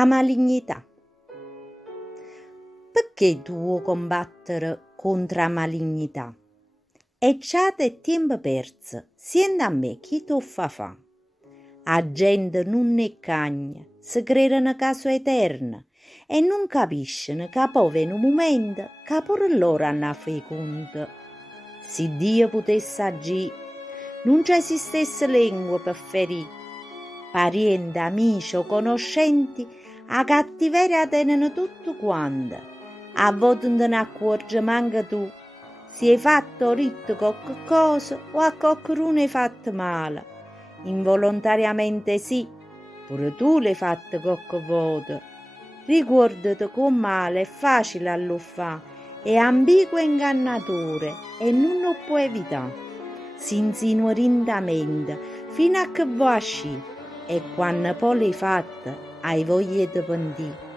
a malignità. Perché tu vuoi combattere contro la malignità? E già è tempo perso, senti a me chi tu fa. La gente non ne cagna, si crede una casa eterna e non capiscono che poi in un momento che pure loro hanno a fare conto. Se Dio potesse agire, non ci esistesse lingua per ferire. Parenti, amici o conoscenti, a cattiveria tengono tutto quanto. A volte non te ne accorgi manca tu. Se hai fatto o ritto qualche cosa o a qualcuno hai fatto male. Involontariamente sì, pure tu l'hai fatto qualche volta. Ricordati che un male è facile a fare, è ambiguo e ingannatore e non lo puoi evitare. Si insinua lentamente fino a che va a sci e quando poi l'hai fatta hai voglia di pentire.